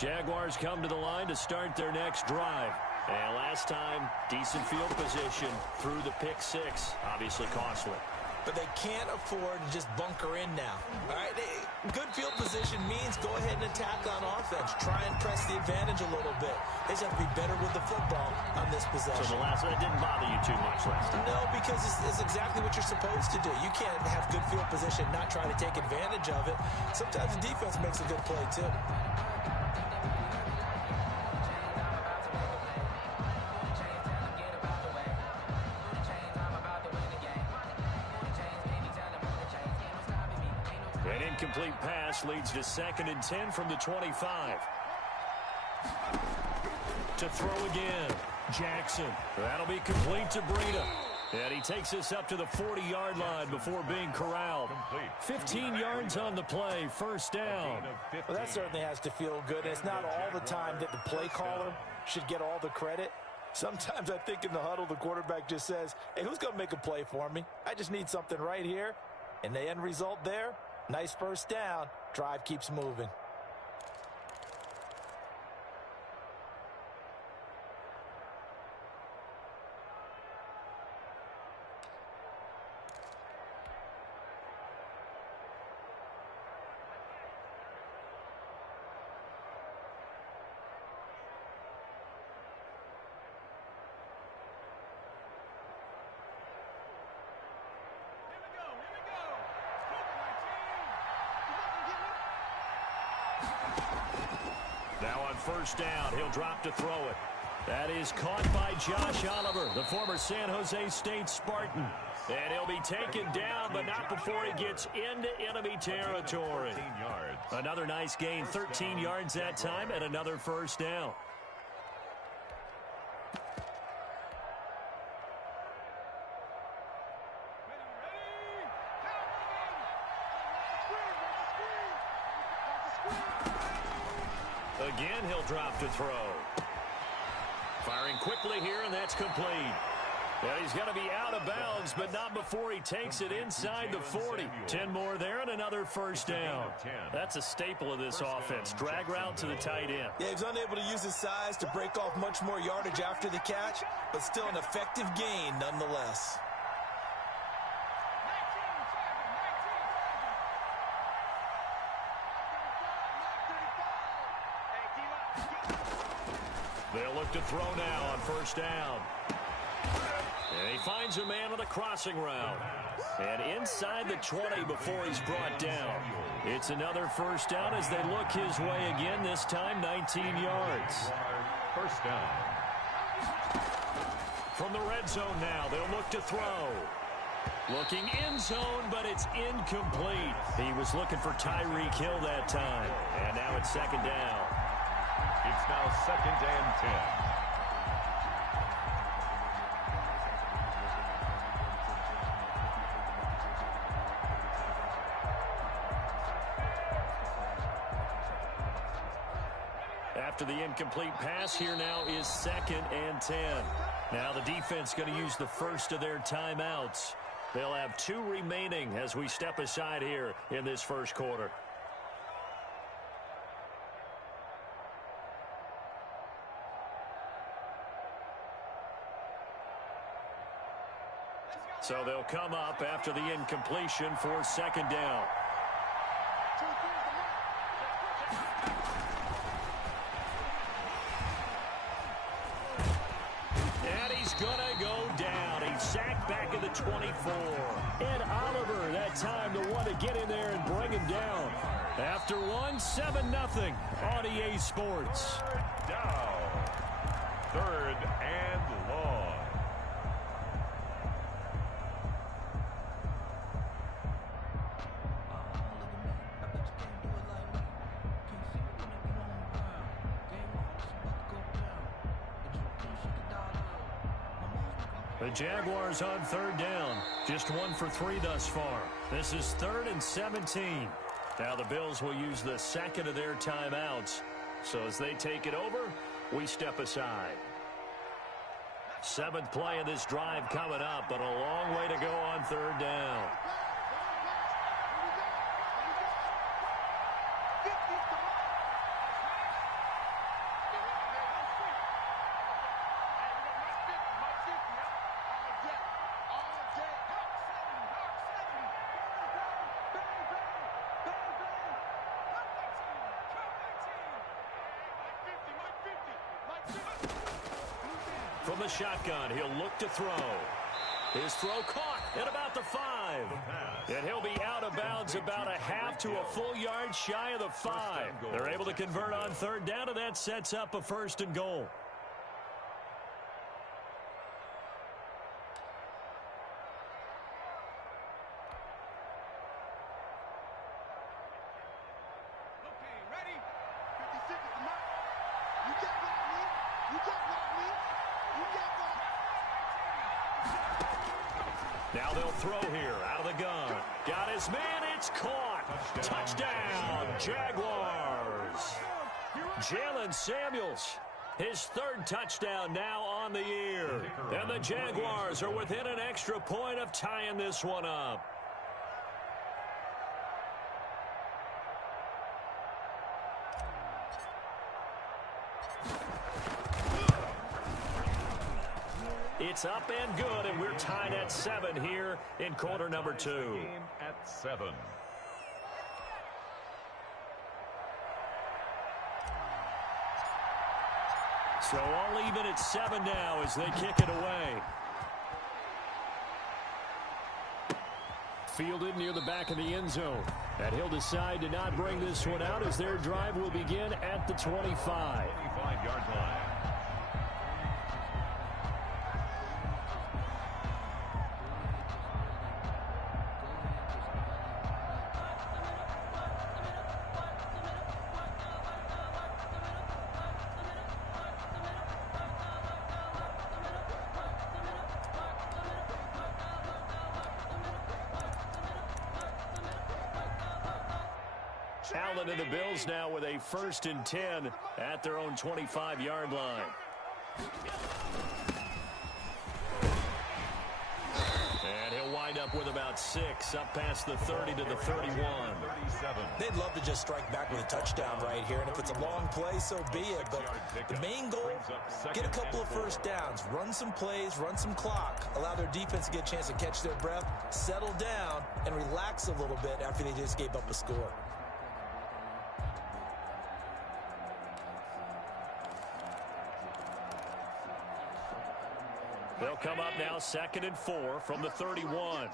Jaguars come to the line to start their next drive. And last time, decent field position through the pick six. Obviously costly. But they can't afford to just bunker in now. All right, good field position means go ahead and attack on offense. Try and press the advantage a little bit. They just have to be better with the football on this possession. So that didn't bother you too much last time? No, because it's exactly what you're supposed to do. You can't have good field position and not try to take advantage of it. Sometimes the defense makes a good play, too. An incomplete pass leads to 2nd and 10 from the 25. To throw again. Jackson. That'll be complete to Breida. And he takes us up to the 40-yard line before being corralled. 15 yards on the play, first down. Well, that certainly has to feel good. It's not all the time that the play caller should get all the credit. Sometimes I think in the huddle, the quarterback just says, hey, who's going to make a play for me? I just need something right here. And the end result there, nice first down. Drive keeps moving. Now on first down, he'll drop to throw it. That is caught by Josh Oliver, the former San Jose State Spartan. And he'll be taken down, but not before he gets into enemy territory. Another nice gain, 13 yards that time, and another first down. Again, he'll drop to throw. Firing quickly here, and that's complete. Well, he's going to be out of bounds, but not before he takes it inside the 40. 10 more there and another first down. That's a staple of this offense. Drag route to the tight end. Yeah, he's unable to use his size to break off much more yardage after the catch, but still an effective gain nonetheless. They'll look to throw now on first down. And he finds a man on a crossing route. And inside the 20 before he's brought down. It's another first down as they look his way again, this time 19 yards. First down. From the red zone now, they'll look to throw. Looking end zone, but it's incomplete. He was looking for Tyreek Hill that time. And now it's second down. It's now 2nd and 10. After the incomplete pass, here now is 2nd and 10. Now the defense going to use the first of their timeouts. They'll have 2 remaining as we step aside here in this first quarter. So they'll come up after the incompletion for second down. And he's going to go down. He's sacked back at the 24. And Oliver, that time, the one to get in there and bring him down. After 7-0 on EA Sports. Down. 3rd and long. The Jaguars on third down. Just 1 for 3 thus far. This is 3rd and 17. Now the Bills will use the second of their timeouts. So as they take it over, we step aside. 7th play of this drive coming up, but a long way to go on third down. from the shotgun. He'll look to throw. His throw caught at about the 5. And he'll be out of bounds about a half to a full yard shy of the 5. They're able to convert on third down, and that sets up a 1st and goal. Now they'll throw here out of the gun. Got his man. It's caught. Touchdown, Jaguars. Jalen Samuels, his 3rd touchdown now on the year. And the Jaguars are within an extra point of tying this one up. It's up and good, and we're tied at 7 here in quarter number 2. Game at 7. So all even at 7 now as they kick it away. Fielded near the back of the end zone. And he'll decide to not bring this one out as their drive will begin at the 25. 25-yard line. Allen and the Bills now with a 1st and 10 at their own 25-yard line. And he'll wind up with about 6 up past the 30 to the 31. They'd love to just strike back with a touchdown right here, and if it's a long play, so be it. But the main goal, get a couple of first downs, run some plays, run some clock, allow their defense to get a chance to catch their breath, settle down, and relax a little bit after they just gave up a score. They'll come up now 2nd and 4 from the 31.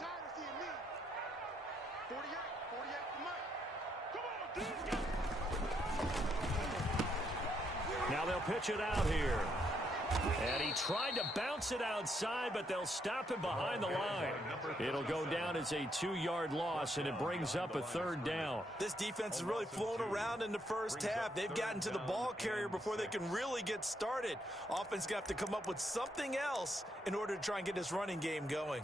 Now they'll pitch it out here. And he tried to bounce it outside, but they'll stop him behind the line. It'll go down as a 2-yard loss, and it brings up a 3rd down. This defense has really flown around in the first half. They've gotten to the ball carrier before they can really get started. Offense got to come up with something else in order to try and get this running game going.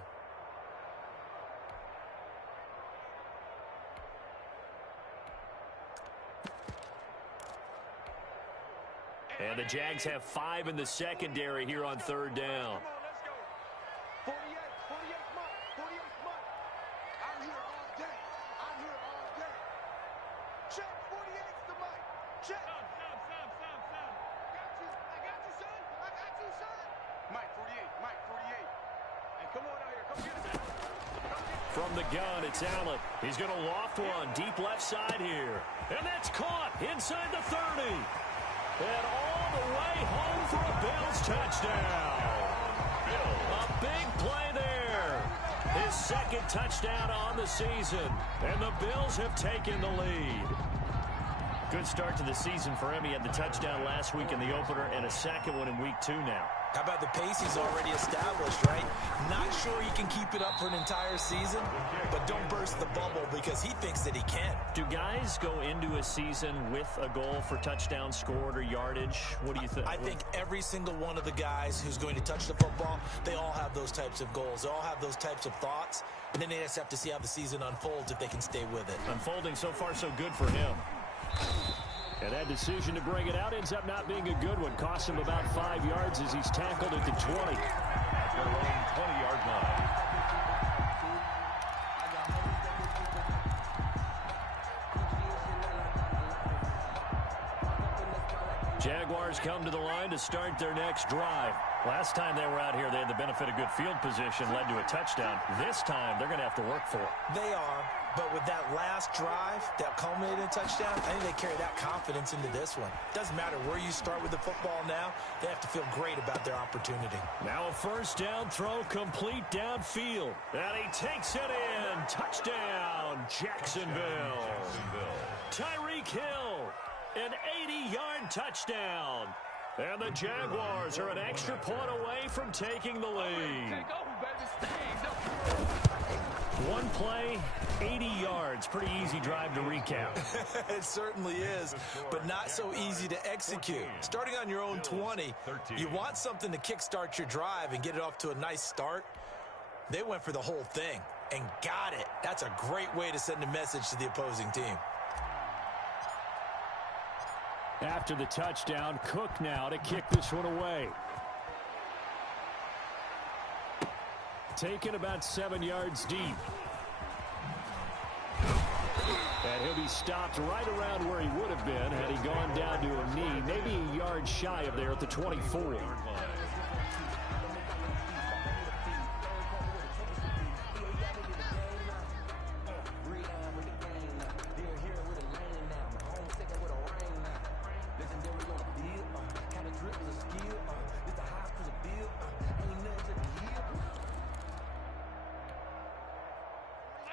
And the Jags have 5 in the secondary here on 3rd down. From the gun, it's Allen. He's going to loft one deep left side here. And that's caught inside the 30. And all the way home for a Bills touchdown. A big play there. His 2nd touchdown on the season. And the Bills have taken the lead. Good start to the season for him. He had the touchdown last week in the opener and a 2nd one in week 2 now. How about the pace he's already established, right? Not sure he can keep it up for an entire season, but don't burst the bubble because he thinks that he can. Do guys go into a season with a goal for touchdowns scored or yardage? What do you think? I think every single one of the guys who's going to touch the football, they all have those types of goals. They all have those types of thoughts, and then they just have to see how the season unfolds if they can stay with it. Unfolding so far so good for him. And that decision to bring it out ends up not being a good one. Costs him about 5 yards as he's tackled at the 20. At their own 20-yard line. Jaguars come to the line to start their next drive. Last time they were out here, they had the benefit of good field position, led to a touchdown. This time, they're going to have to work for it. They are, but with that last drive that culminated in a touchdown, I think they carry that confidence into this one. Doesn't matter where you start with the football now, they have to feel great about their opportunity. Now a first down throw complete downfield. And he takes it in. Touchdown, Jacksonville. Tyreek Hill, an 80-yard touchdown. And the Jaguars are an extra point away from taking the lead. One play, 80 yards. Pretty easy drive to recap. It certainly is, but not so easy to execute. Starting on your own 20, you want something to kickstart your drive and get it off to a nice start. They went for the whole thing and got it. That's a great way to send a message to the opposing team. After the touchdown, Cook now to kick this one away. Taken about 7 yards deep. And he'll be stopped right around where he would have been had he gone down to a knee, maybe a yard shy of there at the 24.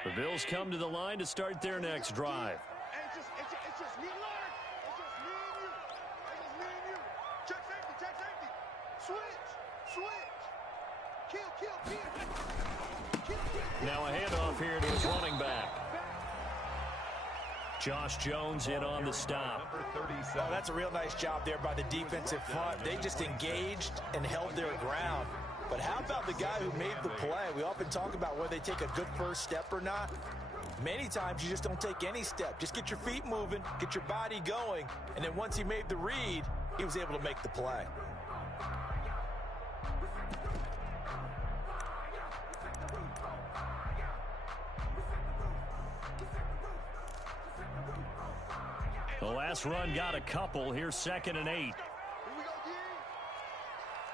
The Bills come to the line to start their next drive. It's just me, Lord. It's just me and you. It's just me and you. Check safety, check safety. Switch. Kill. Now a handoff here to his running back. Josh Jones in on the stop. Oh, that's a real nice job there by the defensive front. They just engaged and held their ground. But how about the guy who made the play? We often talk about whether they take a good first step or not. Many times you just don't take any step. Just get your feet moving, get your body going, and then once he made the read, he was able to make the play. The last run got a couple. Here's 2nd and 8. Here we go, D.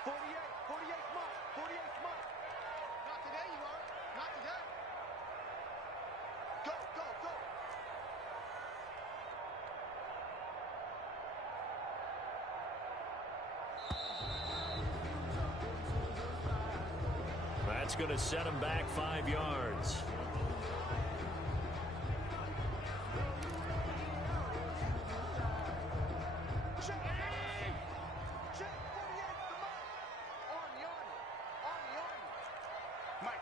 48 smart. Not today, you are. Not today. Go. That's going to set him back 5 yards. Check 48, the mark. Army. Mike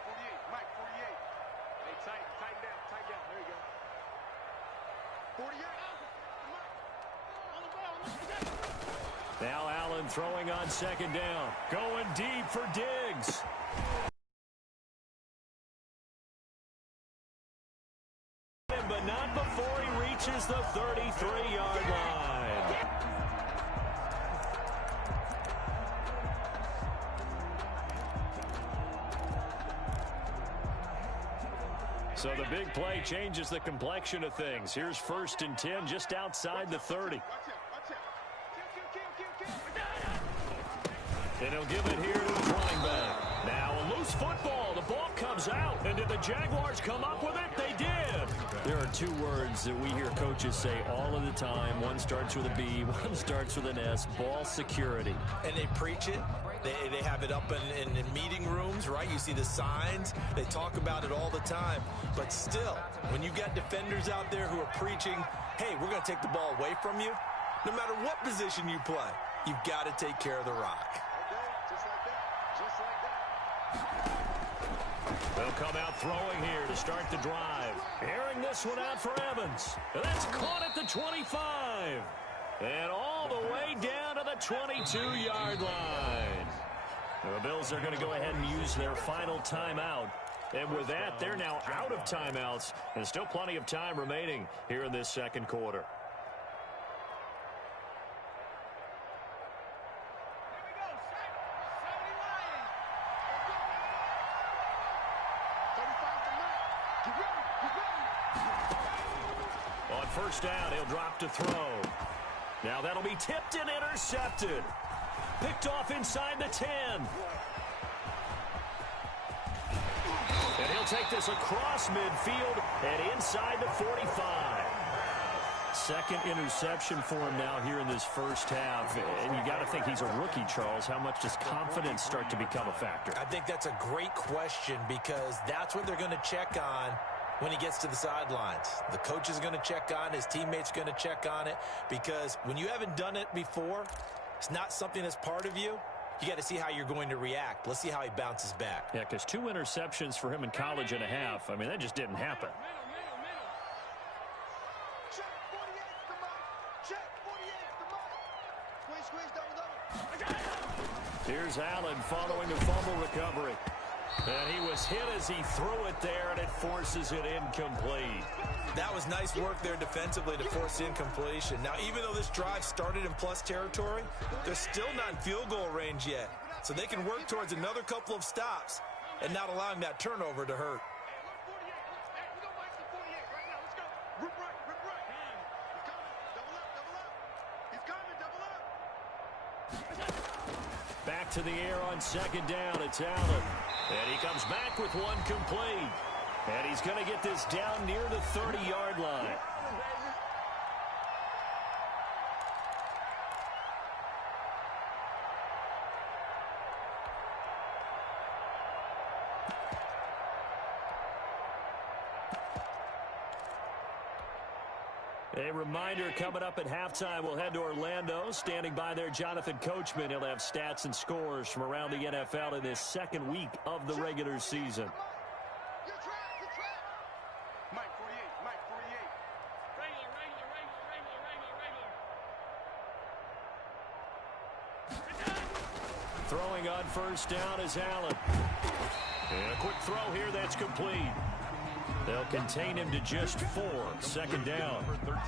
48. Hey, tighten down. There you go. 48. Now Allen throwing on 2nd down. Going deep for Diggs. But not before he reaches the 33-yard line. So the big play changes the complexion of things. Here's 1st and 10 just outside the 30. Watch out. Kill. And he'll give it here to his running back. Now a loose football. The ball comes out. And did the Jaguars come up with it? They did. There are 2 words that we hear coaches say all of the time. One starts with a B, one starts with an S. Ball security. And they preach it. They have it up in meeting rooms, right? You see the signs. They talk about it all the time. But still, when you got defenders out there who are preaching, hey, we're going to take the ball away from you, no matter what position you play, you've got to take care of the rock. Just like that. They'll come out throwing here to start the drive. Airing this one out for Evans. And that's caught at the 25. And all the way down to the 22-yard line. The Bills are going to go ahead and use their final timeout. And with that, they're now out of timeouts. And still plenty of time remaining here in this 2nd quarter. On 1st down, he'll drop to throw. Now that'll be tipped and intercepted. Picked off inside the 10. And he'll take this across midfield and inside the 45. Second interception for him now here in this first half. And you got to think he's a rookie, Charles. How much does confidence start to become a factor? I think that's a great question because that's what they're going to check on when he gets to the sidelines. The coach is going to check on, his teammates are going to check on it, because when you haven't done it before, it's not something that's part of you. You got to see how you're going to react. Let's see how he bounces back. Yeah, because 2 interceptions for him in college and a half. I mean, that just didn't happen. Check 48's the mark. Check 48's the mark. Squeeze, double. Here's Allen following the fumble recovery. And he was hit as he threw it there, and it forces it incomplete. That was nice work there defensively to force incompletion. Now, even though this drive started in plus territory, they're still not in field goal range yet. So they can work towards another couple of stops and not allowing that turnover to hurt. Back to the air on second down. It's Allen. And he comes back with one complete. And he's going to get this down near the 30-yard line. A reminder coming up at halftime, we'll head to Orlando. Standing by there, Jonathan Coachman. He'll have stats and scores from around the NFL in this second week of the regular season. Mike 48, Mike 48. Throwing on first down is Allen. And a quick throw here that's complete. They'll contain him to just 4. Second down. Number 13.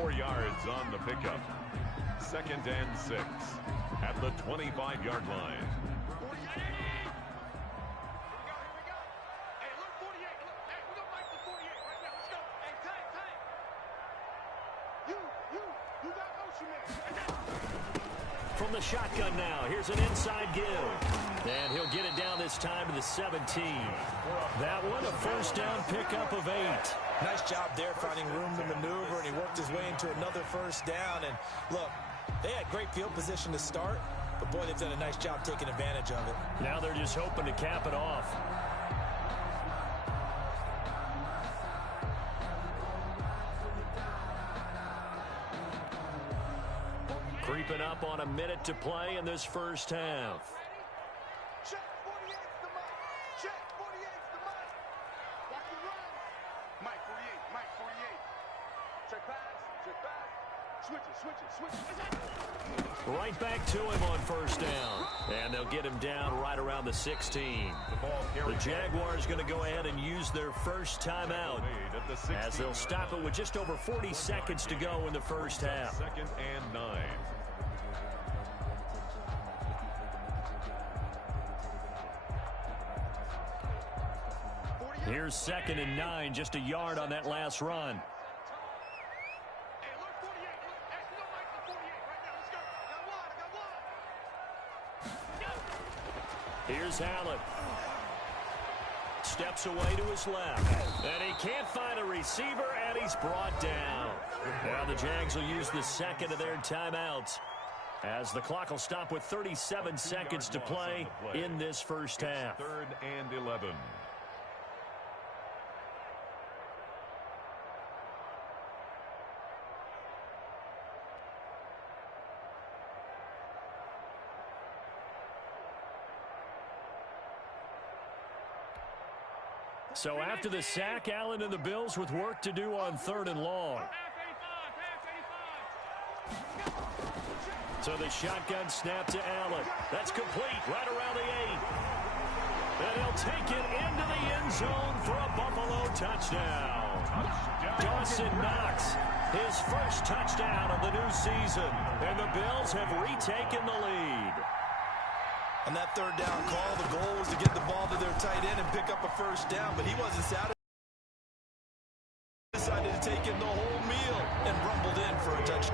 4 yards on the pickup. Second and 6 at the 25-yard line. Hey, look, 48. Look, hey, we're going to Mike the 48 right now. Let's go. Hey, time. You got Ocean. From the shotgun now, here's an inside give. And he'll get it down this time to the 17. That one, a first down pickup of 8. Nice job there finding room to maneuver, and he worked his way into another first down. And look, they had great field position to start, but boy, they've done a nice job taking advantage of it. Now they're just hoping to cap it off. Creeping up on a minute to play in this first half. Check 48's the mark. Check 48's the mark. Watch the run. Mike 48, Mike 48. Check pass. Switch it. Right back to him on first down. And they'll get him down right around the 16. The Jaguars going to go ahead and use their first timeout as they'll stop it with just over 40 seconds to go in the first half. Second and 9. Here's second and 9, just a yard on that last run. Hey, look, 48. Look, hey, we don't like the 48 right now. Let's go. Got one. Here's Allen. Steps away to his left. And he can't find a receiver, and he's brought down. Now the Jags will use the second of their timeouts as the clock will stop with 37 seconds to play in this first half. Third and 11. So after the sack, Allen and the Bills with work to do on third and long. So the shotgun snap to Allen. That's complete right around the 8. And he'll take it into the end zone for a Buffalo touchdown. Dawson Knox, his first touchdown of the new season. And the Bills have retaken the lead. On that third down call, the goal was to get the ball to their tight end and pick up a first down, but he wasn't satisfied. Decided to take in the whole meal and rumbled in for a touchdown.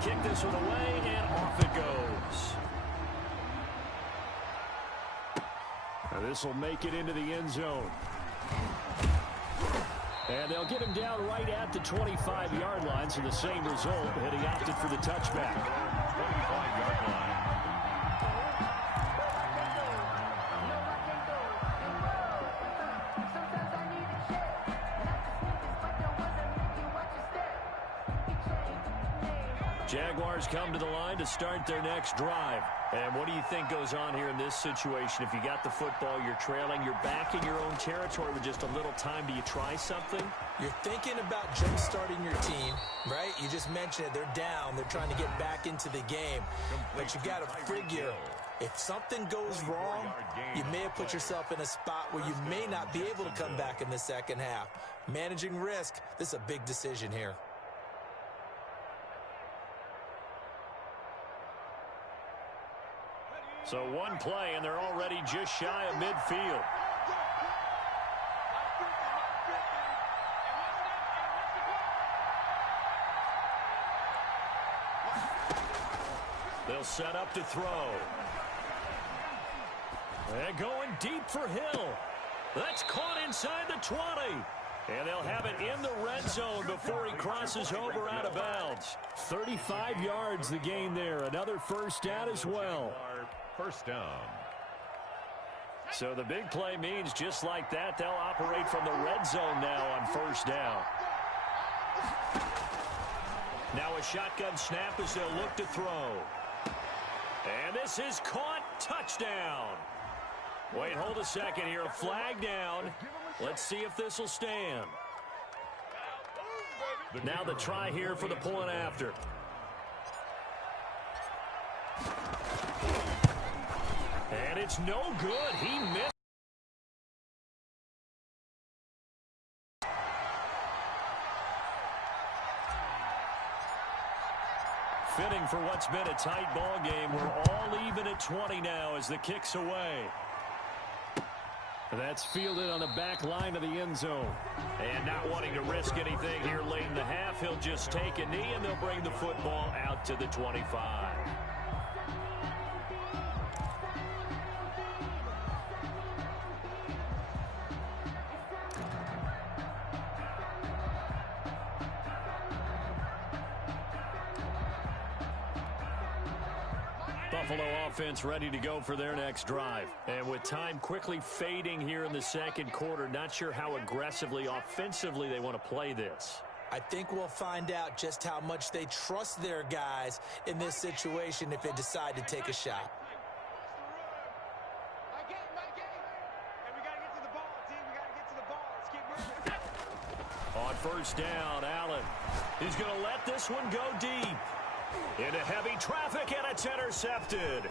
kick this one away, and off it goes. This will make it into the end zone. And they'll get him down right at the 25-yard line, so the same result, and he opted for the touchback. 25-yard line. Jaguars come to the line to start their next drive. And what do you think goes on here in this situation? If you got the football, you're trailing, you're back in your own territory with just a little time. Do you try something? You're thinking about jump-starting your team, right? You just mentioned it. They're down. They're trying to get back into the game. But you got to figure, if something goes wrong, you may have put yourself in a spot where you may not be able to come back in the second half. Managing risk, this is a big decision here. So one play, and they're already just shy of midfield. They'll set up to throw. And going deep for Hill. That's caught inside the 20. And they'll have it in the red zone before he crosses over out of bounds. 35 yards the gain there. Another first down as well. First down. So the big play means just like that, they'll operate from the red zone now on first down. Now a shotgun snap as they'll look to throw. And this is caught. Touchdown. Wait, hold a second here. A flag down. Let's see if this will stand. Now the try here for the point after. And it's no good. He missed. Fitting for what's been a tight ball game. We're all even at 20 now as the kick's away. That's fielded on the back line of the end zone. And not wanting to risk anything here late in the half, he'll just take a knee and they'll bring the football out to the 25. Buffalo offense ready to go for their next drive. And with time quickly fading here in the second quarter, not sure how aggressively, offensively they want to play this. I think we'll find out just how much they trust their guys in this situation if they decide to take a shot. On first down, Allen. He's going to let this one go deep. Into heavy traffic, and it's intercepted.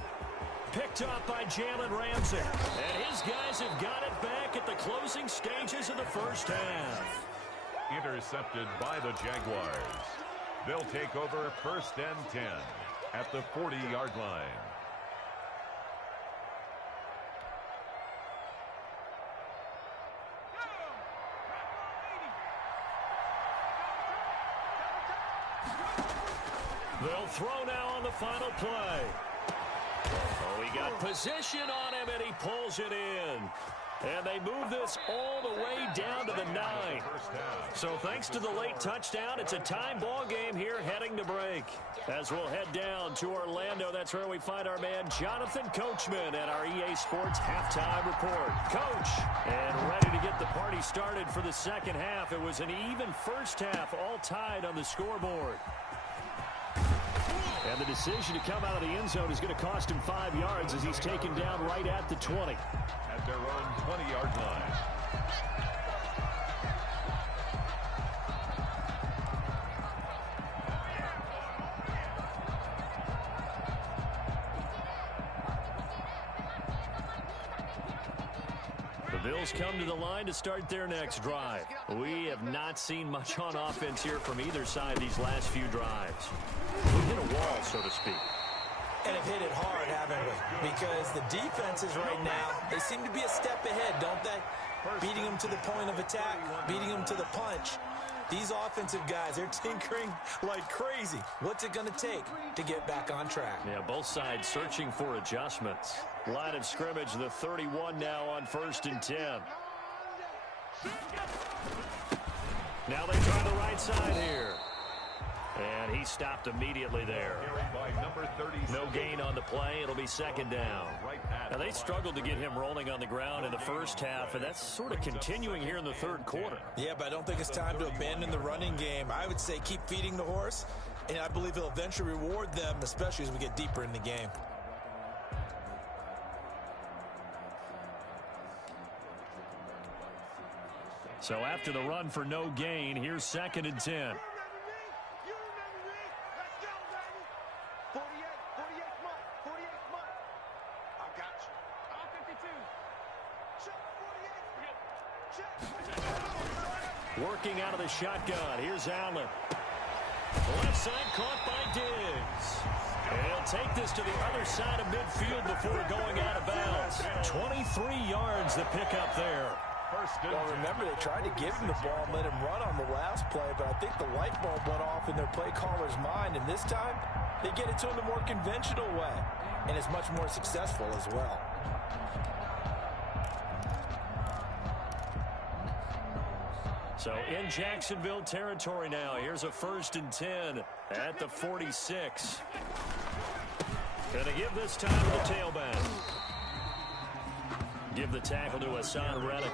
Picked up by Jalen Ramsey. And his guys have got it back at the closing stages of the first half. Intercepted by the Jaguars. They'll take over first and 10 at the 40-yard line. They'll throw now on the final play. Oh, he got position on him, and he pulls it in. And they move this all the way down to the 9. So thanks to the late touchdown, it's a time ball game here heading to break. As we'll head down to Orlando, that's where we find our man Jonathan Coachman at our EA Sports Halftime Report. Coach, and ready to get the party started for the second half. It was an even first half, all tied on the scoreboard. And the decision to come out of the end zone is going to cost him 5 yards as he's taken down right at the 20. At their own 20-yard line. The Bills come to the line to start their next drive. We have not seen much on offense here from either side these last few drives. We hit a wall, so to speak. And have hit it hard, haven't we? Because the defenses right now, they seem to be a step ahead, don't they? Beating them to the point of attack, beating them to the punch. These offensive guys, they're tinkering like crazy. What's it going to take to get back on track? Yeah, both sides searching for adjustments. Line of scrimmage, the 31 now on 1st and 10. Now they try the right side here. And he stopped immediately there. No gain on the play. It'll be 2nd down. Now, they struggled to get him rolling on the ground in the first half, and that's sort of continuing here in the 3rd quarter. Yeah, but I don't think it's time to abandon the running game. I would say keep feeding the horse, and I believe he'll eventually reward them, especially as we get deeper in the game. So after the run for no gain, here's 2nd and 10. Working out of the shotgun. Here's Allen. Left side caught by Diggs. And he'll take this to the other side of midfield before going out of bounds. 23 yards the pickup there. Well, remember, they tried to give him the ball and let him run on the last play, but I think the light bulb went off in their play caller's mind, and this time they get it to him the more conventional way, and it's much more successful as well. So in Jacksonville territory now. Here's a 1st and 10 at the 46. Gonna give this time to the tailback. Give the tackle to Hassan Reddick.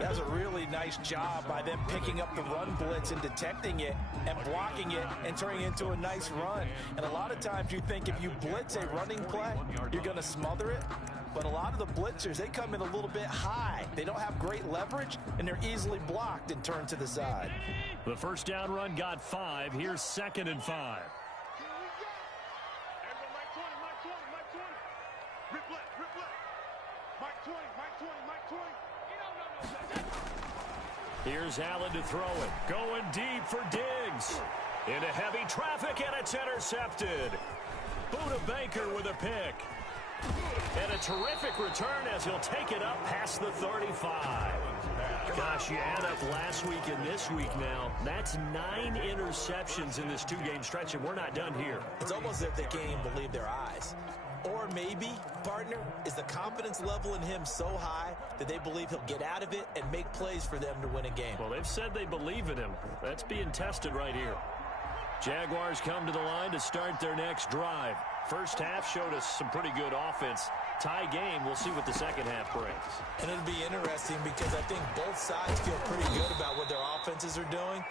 That was a really nice job by them picking up the run blitz and detecting it and blocking it and turning it into a nice run. And a lot of times you think if you blitz a running play, you're going to smother it. But a lot of the blitzers, they come in a little bit high. They don't have great leverage, and they're easily blocked and turned to the side. The first down run got 5. Here's 2nd and 5. Here's Allen to throw it. Going deep for Diggs. Into heavy traffic, and it's intercepted. Buda Baker with a pick. And a terrific return as he'll take it up past the 35. Gosh, you add up last week and this week now. That's 9 interceptions in this 2-game stretch, and we're not done here. It's almost as if they can't even believe their eyes. Or maybe, partner, is the confidence level in him so high that they believe he'll get out of it and make plays for them to win a game. Well, they've said they believe in him. That's being tested right here. Jaguars come to the line to start their next drive. First half showed us some pretty good offense. Tie game, we'll see what the second half brings. And it'll be interesting because I think both sides feel pretty good about what their offenses are doing.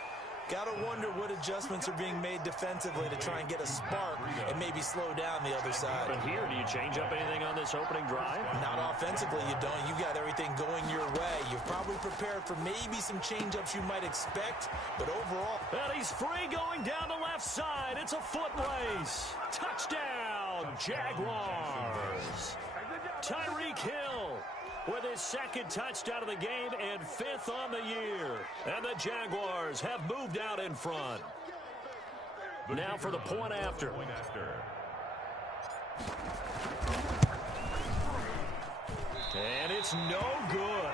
Got to wonder what adjustments are being made defensively to try and get a spark and maybe slow down the other side. But here, do you change up anything on this opening drive? Not offensively, you don't. You got everything going your way. You've probably prepared for maybe some change-ups you might expect, but overall... And he's free going down the left side. It's a foot race. Touchdown, Jaguars. Tyreek Hill with his 2nd touchdown of the game and 5th on the year. And the Jaguars have moved out in front. Now for the point after. And it's no good.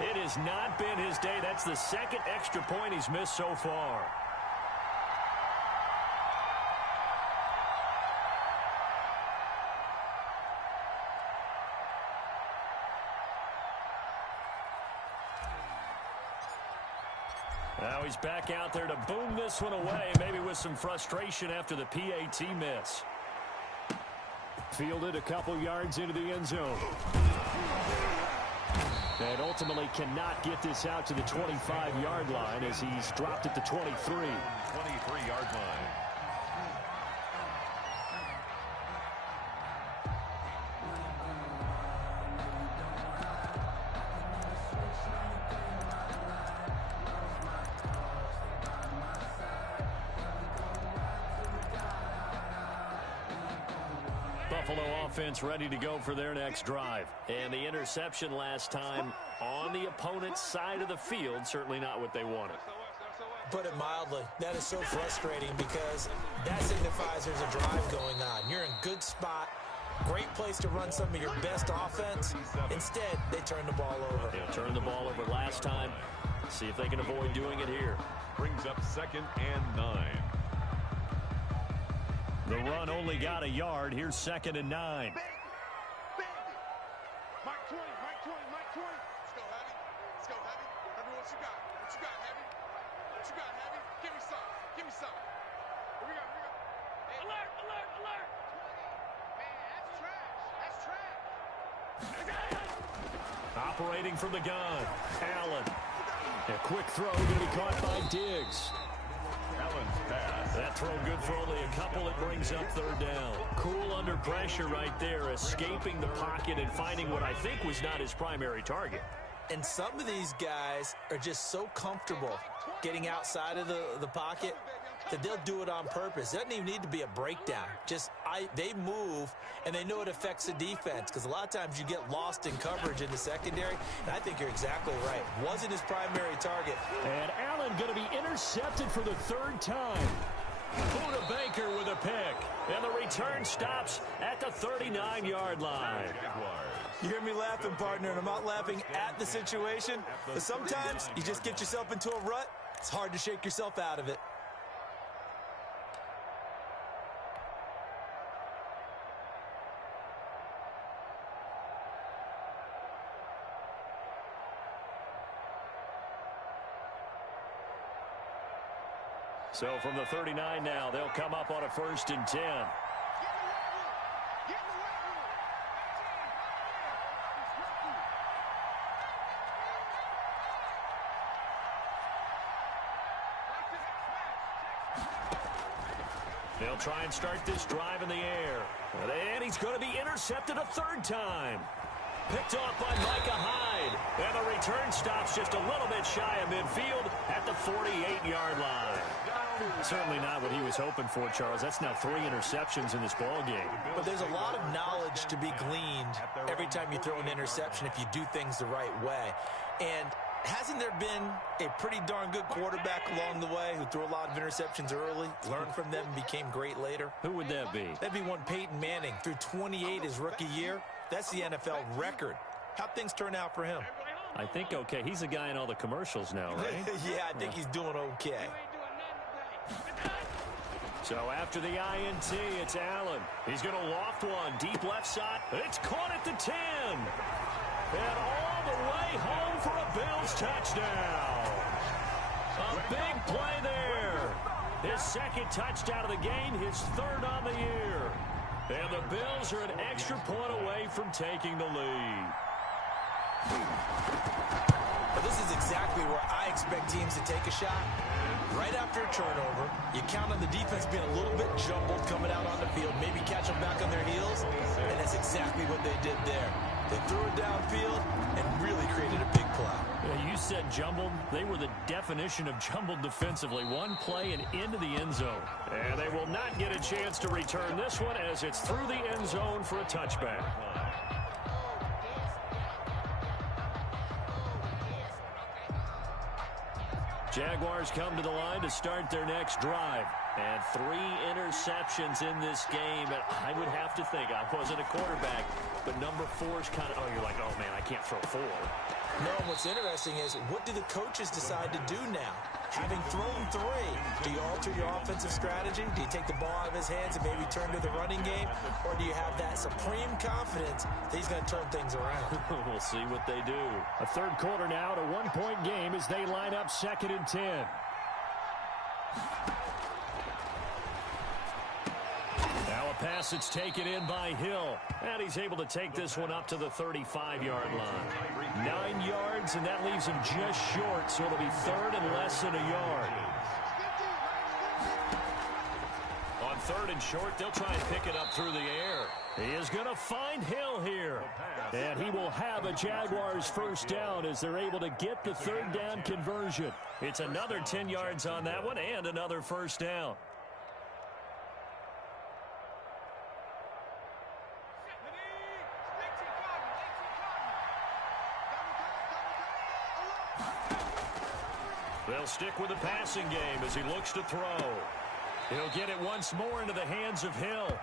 It has not been his day. That's the 2nd extra point he's missed so far. Now he's back out there to boom this one away, maybe with some frustration after the PAT miss. Fielded a couple yards into the end zone. And ultimately cannot get this out to the 25-yard line as he's dropped at the 23. 23-yard line. Buffalo offense ready to go for their next drive. And the interception last time on the opponent's side of the field, certainly not what they wanted. Put it mildly, that is so frustrating because that signifies there's a drive going on. You're in good spot, great place to run some of your best offense. Instead, they turn the ball over. They turned the ball over last time. See if they can avoid doing it here. Brings up 2nd and 9. The run only got a yard. Here's 2nd and 9. Bang it. Mike 20, Mike 20, Mike 20. Let's go, Heavy. Let's go, Heavy. Heavy, what you got? What you got, Heavy? What you got, Heavy? Give me some. Give me some. Here we go, here we go. Hey. Alert, alert, alert. 20. Man, that's trash. That's trash. Operating from the gun, Allen. A quick throw going to be caught by Diggs. Allen's pass. That throw good for only a couple. It brings up 3rd down. Cool under pressure right there, escaping the pocket and finding what I think was not his primary target. And some of these guys are just so comfortable getting outside of the pocket that they'll do it on purpose. It doesn't even need to be a breakdown. They move, and they know it affects the defense, because a lot of times you get lost in coverage in the secondary, and I think you're exactly right. Wasn't his primary target. And Allen going to be intercepted for the 3rd time. Buda Baker with a pick, and the return stops at the 39-yard line. You hear me laughing, partner, and I'm not laughing at the situation, but sometimes you just get yourself into a rut. It's hard to shake yourself out of it. So from the 39 now, they'll come up on a 1st and 10. They'll try and start this drive in the air. And he's going to be intercepted a 3rd time. Picked off by Micah Hyde. And the return stops just a little bit shy of midfield at the 48-yard line. Certainly not what he was hoping for, Charles. That's now 3 interceptions in this ball game. But there's a lot of knowledge to be gleaned every time you throw an interception if you do things the right way. And hasn't there been a pretty darn good quarterback along the way who threw a lot of interceptions early, learned from them, and became great later? Who would that be? That'd be one Peyton Manning. Threw 28 his rookie year. That's the NFL record. How'd things turn out for him? I think okay. He's a guy in all the commercials now, right? Yeah, I think he's doing okay. So after the INT, it's Allen. He's going to loft one deep left side. It's caught at the 10. And all the way home for a Bills touchdown. A big play there. His 2nd touchdown of the game, his 3rd on the year. And the Bills are an extra point away from taking the lead. Well, this is exactly where I expect teams to take a shot. Right after a turnover, you count on the defense being a little bit jumbled coming out on the field, maybe catch them back on their heels, and that's exactly what they did there. They threw it downfield and really created a big play. Yeah, you said jumbled. They were the definition of jumbled defensively. One play and into the end zone. And they will not get a chance to return this one as it's through the end zone for a touchback. Jaguars come to the line to start their next drive. And 3 interceptions in this game. And I would have to think, I wasn't a quarterback, but number 4 is kind of, you're like, oh, man, I can't throw 4. No, what's interesting is, what do the coaches decide to do now? Having thrown 3, do you alter your offensive strategy? Do you take the ball out of his hands and maybe turn to the running game? Or do you have that supreme confidence that he's going to turn things around? We'll see what they do. A 3rd quarter now, a 1-point game as they line up 2nd and 10. Now a pass that's taken in by Hill. And he's able to take this one up to the 35-yard line. 9 yards, and that leaves him just short, so it'll be 3rd and less than a yard. On 3rd and short, they'll try and pick it up through the air. He is going to find Hill here. And he will have a Jaguars 1st down as they're able to get the 3rd down conversion. It's another 10 yards on that one and another 1st down. They'll stick with the passing game as he looks to throw. He'll get it once more into the hands of Hill.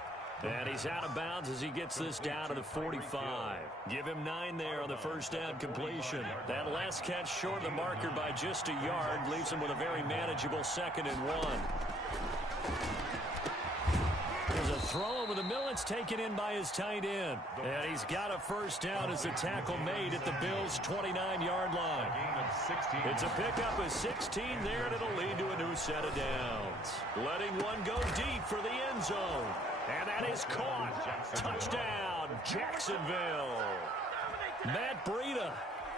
And he's out of bounds as he gets this down to the 45. Give him 9 there on the first down completion. That last catch short of the marker by just a yard leaves him with a very manageable 2nd and 1. There's a throw over the middle. It's taken in by his tight end. And he's got a first down as the tackle made at the Bills' 29-yard line. It's a pickup of 16 there, and it'll lead to a new set of downs. Letting one go deep for the end zone. And that is caught. Touchdown, Jacksonville. Matt Breida,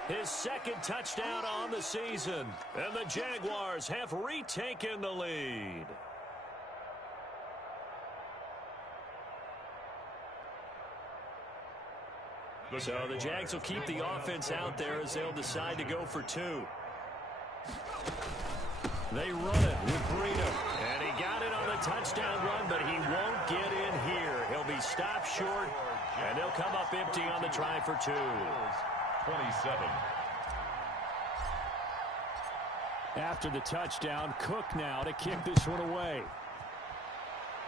his 2nd touchdown on the season. And the Jaguars have retaken the lead. So the Jags will keep the offense out there as they'll decide to go for 2. They run it with Breida. And he got it on the touchdown run, but he won't get in here. He'll be stopped short, and they'll come up empty on the try for 2. 27. After the touchdown, Cook now to kick this one away.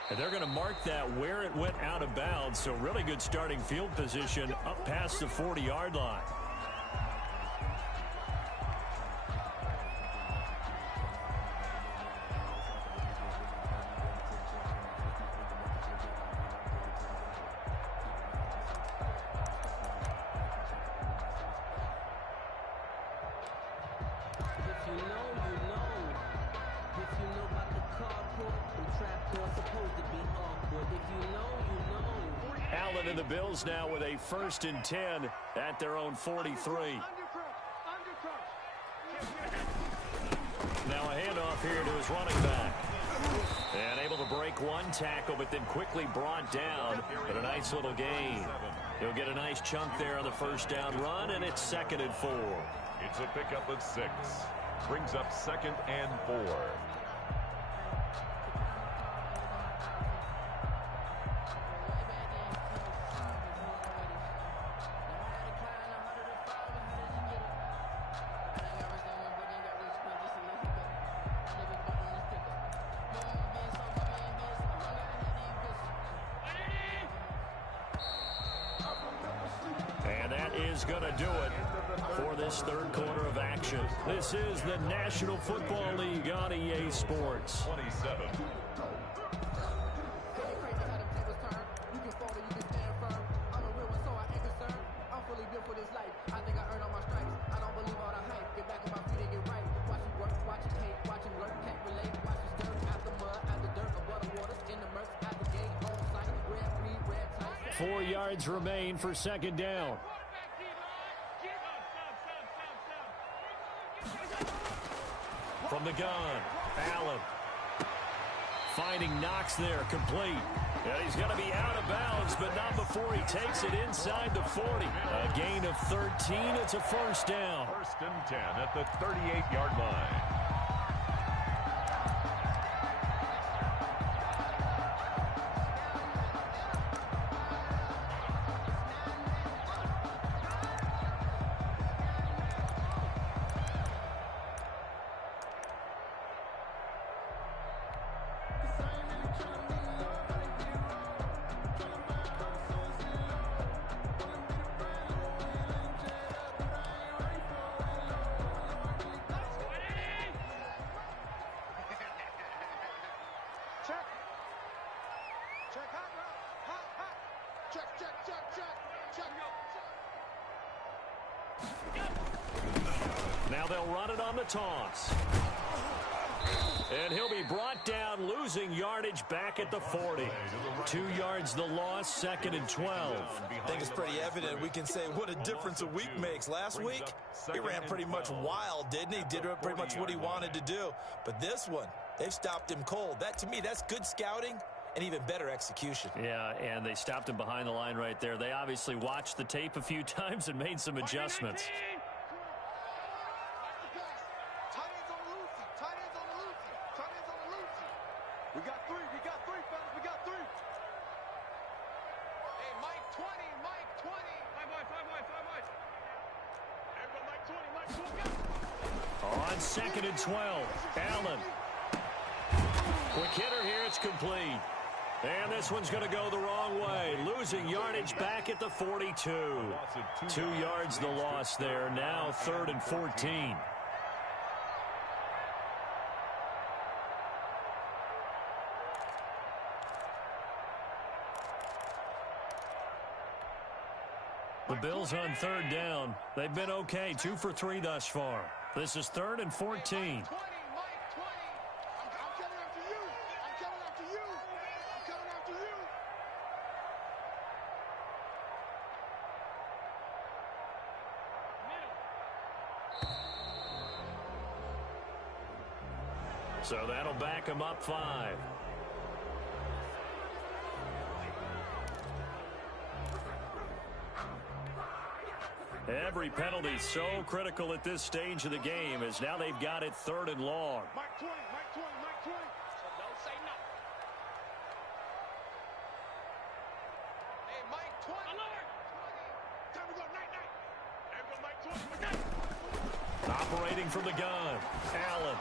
And they're going to mark that where it went out of bounds, so really good starting field position up past the 40-yard line. Allen and the Bills now with a 1st and 10 at their own 43. Now a handoff here to his running back. And able to break one tackle, but then quickly brought down. But a nice little gain. He'll get a nice chunk there on the first down run, and it's 2nd and 4. It's a pickup of 6. Brings up 2nd and 4. Going to do it for this 3rd quarter of action. This is the National Football League on EA Sports. 27. Four yards remain for 2nd down. From the gun, Allen finding Knox there, complete. And he's going to be out of bounds, but not before he takes it inside the 40. A gain of 13. It's a first down. 1st and 10 at the 38-yard line. Now they'll run it on the toss. And he'll be brought down, losing yardage back at the 40. 2 yards the loss, 2nd and 12. I think it's pretty evident. We can say what a difference a week makes. Last week, he ran pretty much wild, didn't he? Did pretty much what he wanted to do. But this one, they've stopped him cold. That, to me, that's good scouting and even better execution. Yeah, and they stopped him behind the line right there. They obviously watched the tape a few times and made some adjustments. We got three, fellas, we got 3. Hey, Mike 20, Mike 20. 5 boy. Everybody, Mike 20, Mike 20. On 2nd and 12, Allen. Quick hitter here, it's complete. And this one's going to go the wrong way. Losing yardage back at the 42. 2 yards the loss there. Now 3rd and 14. The Bills on 3rd down. They've been okay. 2 for 3 thus far. This is 3rd and 14. So that'll back him up 5. Every penalty so critical at this stage of the game as now they've got it 3rd and long. Mike 20, Mike 20, Mike 20. So don't say no. Hey, Mike 20. Alert. 20. Time to go, night, night. There we go, Mike 20. Operating from the gun. Allen.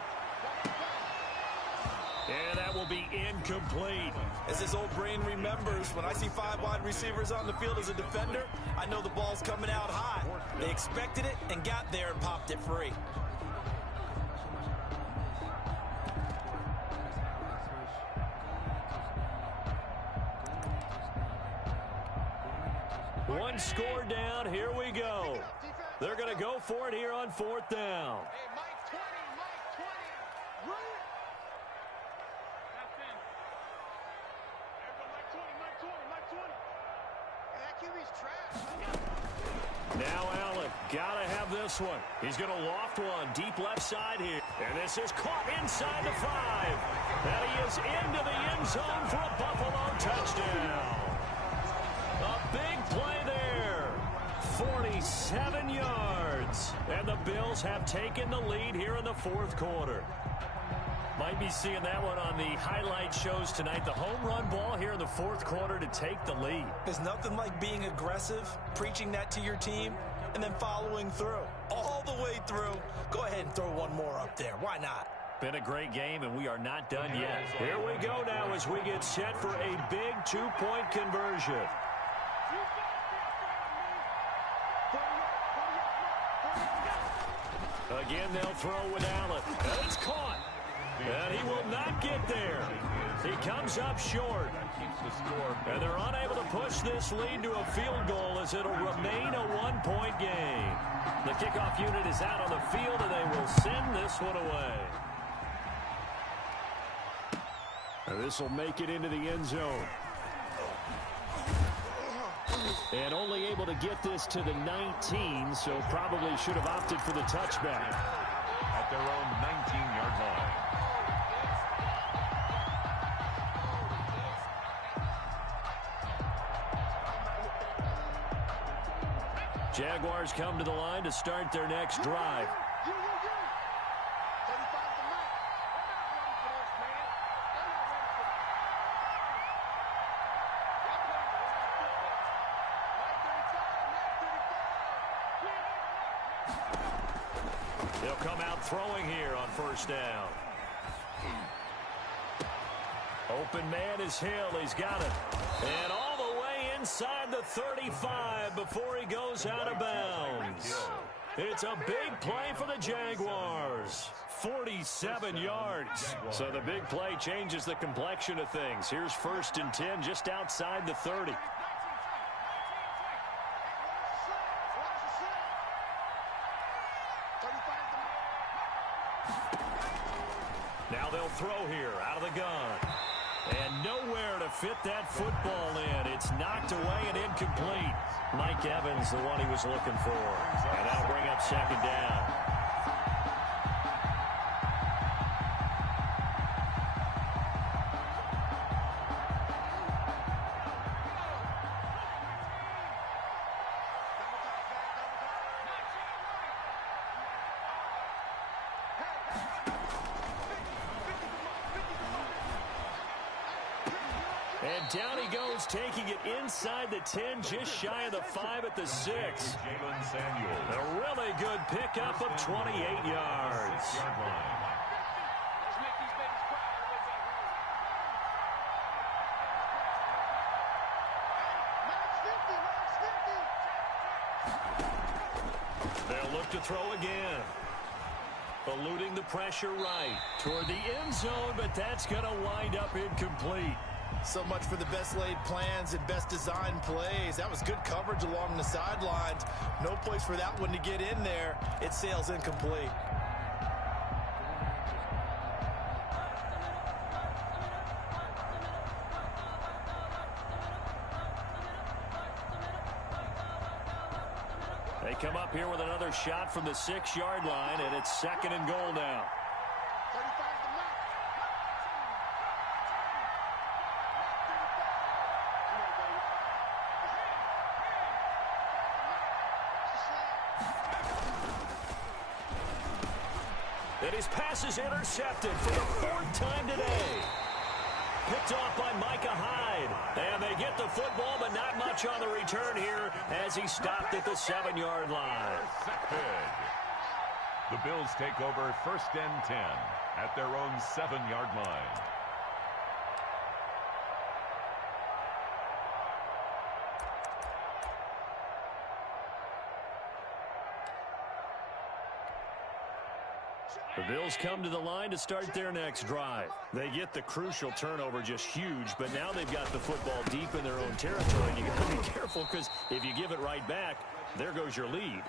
And that will be incomplete. As his old brain remembers, when I see 5 wide receivers on the field as a defender, I know the ball's coming out hot. They expected it and got there and popped it free. One score down. Here we go. They're going to go for it here on 4th down. Hey, Mike 20, Mike 20. Run it. Now Allen, gotta have this one. He's gonna loft one deep left side here. And this is caught inside the 5. And he is into the end zone for a Buffalo touchdown. A big play there. 47 yards. And the Bills have taken the lead here in the 4th quarter. Might be seeing that one on the highlight shows tonight. The home run ball here in the 4th quarter to take the lead. There's nothing like being aggressive, preaching that to your team, and then following through. All the way through. Go ahead and throw one more up there. Why not? Been a great game, and we are not done yet. Here we go now as we get set for a big 2-point conversion. Again, they'll throw with Allen. And it's caught. And he will not get there. He comes up short. And they're unable to push this lead to a field goal as it'll remain a 1-point game. The kickoff unit is out on the field, and they will send this one away. And this will make it into the end zone. And only able to get this to the 19, so probably should have opted for the touchback. At their own 19-yard line. Jaguars come to the line to start their next drive. They'll come out throwing here on 1st down. Open man is Hill. He's got it. And all the way inside the 35 before he goes out of bounds. It's a big play for the Jaguars. 47 yards. So the big play changes the complexion of things. Here's 1st and 10 just outside the 30. Now they'll throw here out of the gun. And nowhere to fit that football in. It's knocked away and incomplete. Mike Evans, the one he was looking for. And that'll bring up 2nd down. And down he goes, taking it inside the 10, just shy of the 5 at the 6. Jalen Samuel. A really good pickup of 28 yards. look to throw again. Eluding the pressure right toward the end zone, but that's going to wind up incomplete. So much for the best laid plans and best designed plays. That was good coverage along the sidelines. No place for that one to get in there. It sails incomplete. They come up here with another shot from the 6-yard line, and it's 2nd and goal now. And his pass is intercepted for the 4th time today. Picked off by Micah Hyde. And they get the football, but not much on the return here as he stopped at the 7-yard line. The Bills take over 1st and 10 at their own 7-yard line. The Bills come to the line to start their next drive. They get the crucial turnover, just huge, but now they've got the football deep in their own territory, and you got to be careful because if you give it right back, there goes your lead.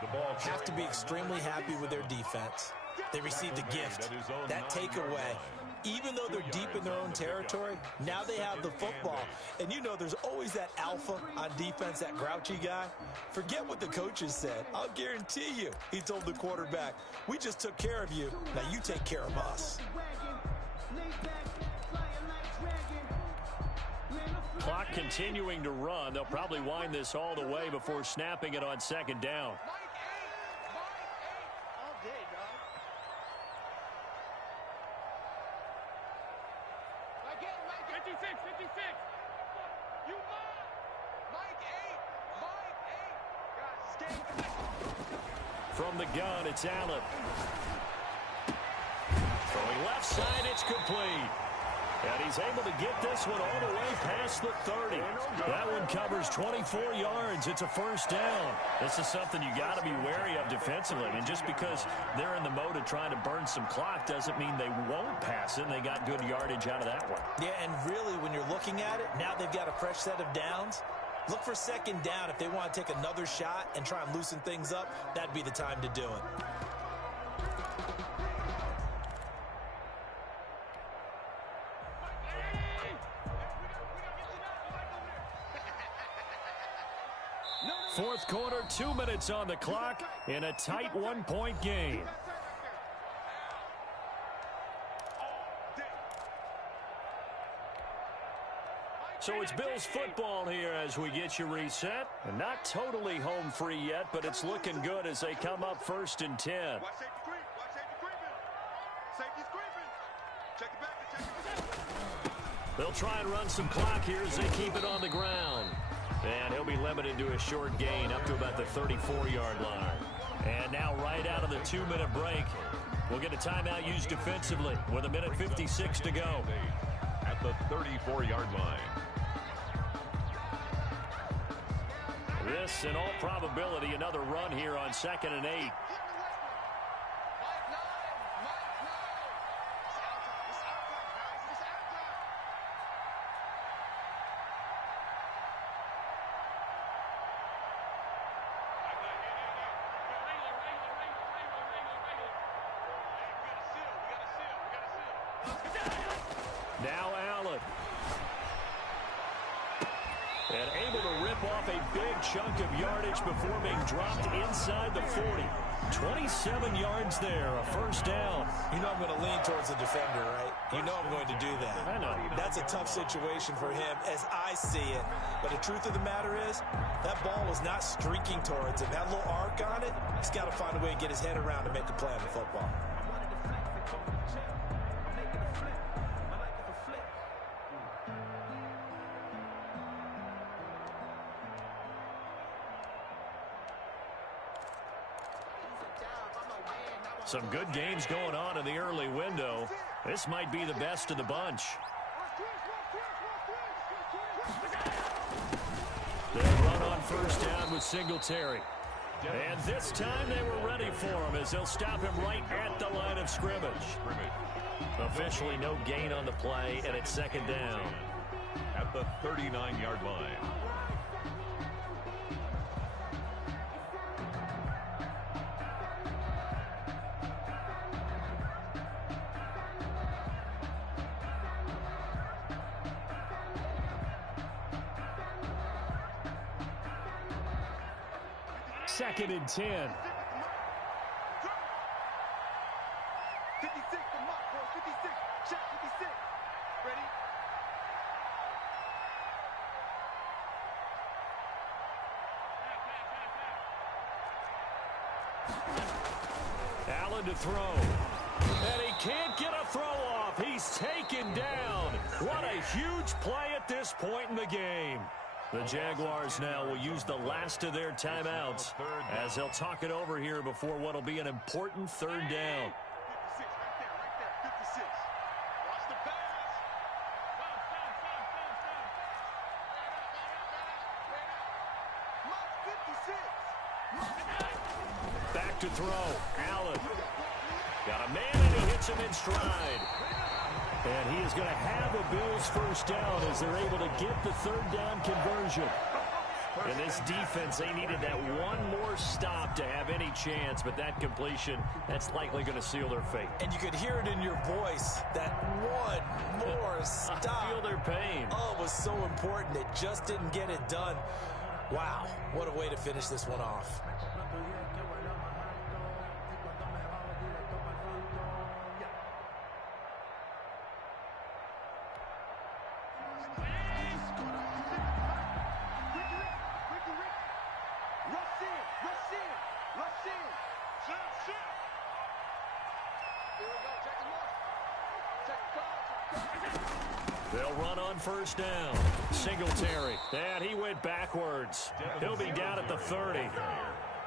The ball have to be extremely happy with their defense. They received a gift, that takeaway. Even though they're deep in their own territory, now they have the football. And you know there's always that alpha on defense, that grouchy guy. Forget what the coaches said. I'll guarantee you, he told the quarterback, we just took care of you. Now you take care of us. Clock continuing to run. They'll probably wind this all the way before snapping it on 2nd down. From the gun, it's Allen. Throwing left side, it's complete. And he's able to get this one all the way past the 30. That one covers 24 yards. It's a 1st down. This is something you got to be wary of defensively. And just because they're in the mode of trying to burn some clock doesn't mean they won't pass it. And they got good yardage out of that one. Yeah, and really, when you're looking at it, now they've got a fresh set of downs. Look for 2nd down. If they want to take another shot and try and loosen things up, that'd be the time to do it. Fourth quarter, 2 minutes on the clock in a tight 1-point game. So it's Bills football here as we get you reset. And not totally home free yet, but it's looking good as they come up 1st and 10. They'll try and run some clock here as they keep it on the ground. And he'll be limited to a short gain up to about the 34-yard line. And now right out of the 2-minute break, we'll get a timeout used defensively with 1:56 to go. At the 34-yard line. This, in all probability, another run here on 2nd and 8. Now Allen. And able to rip off a big chunk of yardage before being dropped inside the 40. 27 yards there, a 1st down. You know I'm going to lean towards the defender, right? You know I'm going to do that. I know. That's a tough situation for him as I see it. But the truth of the matter is, that ball was not streaking towards him. That little arc on it, he's got to find a way to get his head around to make a play on the football. Some good games going on in the early window. This might be the best of the bunch. They run on 1st down with Singletary. And this time they were ready for him as they'll stop him right at the line of scrimmage. Officially no gain on the play, and it's second down. At the 39-yard line. Second and 10. 56 the mark, boys. 56. Check 56. Ready? Allen to throw. And he can't get a throw off. He's taken down. What a huge play at this point in the game. The Jaguars now will use the last of their timeouts as they'll talk it over here before what will be an important third down. 56, right there, 56. Watch the pass. Mark 56. Back to throw. Allen. Got a man and he hits him in stride. And he is going to have a Bills first down as they're able to get the third down conversion. And this defense, they needed that one more stop to have any chance, but that completion, that's likely going to seal their fate. And you could hear it in your voice, that one more stop. I feel their pain. Oh, it was so important. It just didn't get it done. Wow, what a way to finish this one off. They'll run on first down. Singletary. And he went backwards. He'll be down at the 30.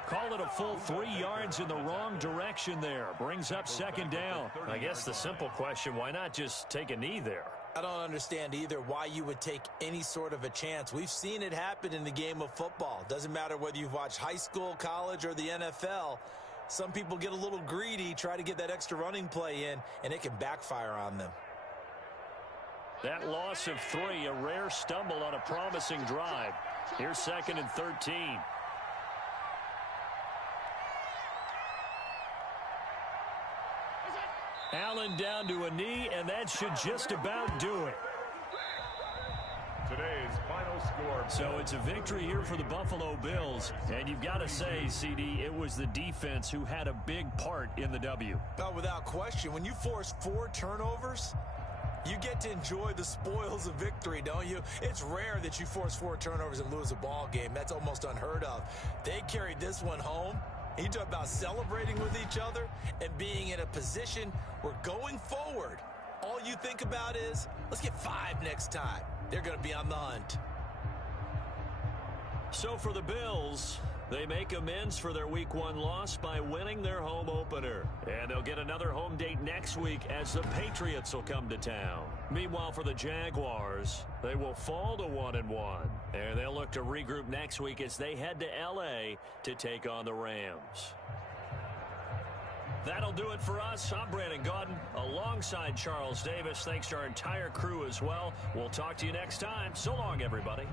Call it a full 3 yards in the wrong direction there. Brings up second down. I guess the simple question, why not just take a knee there? I don't understand either why you would take any sort of a chance. We've seen it happen in the game of football. Doesn't matter whether you've watched high school, college, or the NFL. Some people get a little greedy, try to get that extra running play in, and it can backfire on them. That loss of 3, a rare stumble on a promising drive. Here's second and 13. Allen down to a knee, and that should just about do it. Today's final score. So it's a victory here for the Buffalo Bills. And you've got to say, CD, it was the defense who had a big part in the W. Oh, without question. When you force 4 turnovers, you get to enjoy the spoils of victory, don't you? It's rare that you force 4 turnovers and lose a ball game. That's almost unheard of. They carried this one home. You talk about celebrating with each other and being in a position where going forward, all you think about is, let's get 5 next time. They're going to be on the hunt. So for the Bills, they make amends for their Week 1 loss by winning their home opener. And they'll get another home date next week as the Patriots will come to town. Meanwhile, for the Jaguars, they will fall to 1-1. And they'll look to regroup next week as they head to L.A. to take on the Rams. That'll do it for us. I'm Brandon Gaudin alongside Charles Davis. Thanks to our entire crew as well. We'll talk to you next time. So long, everybody.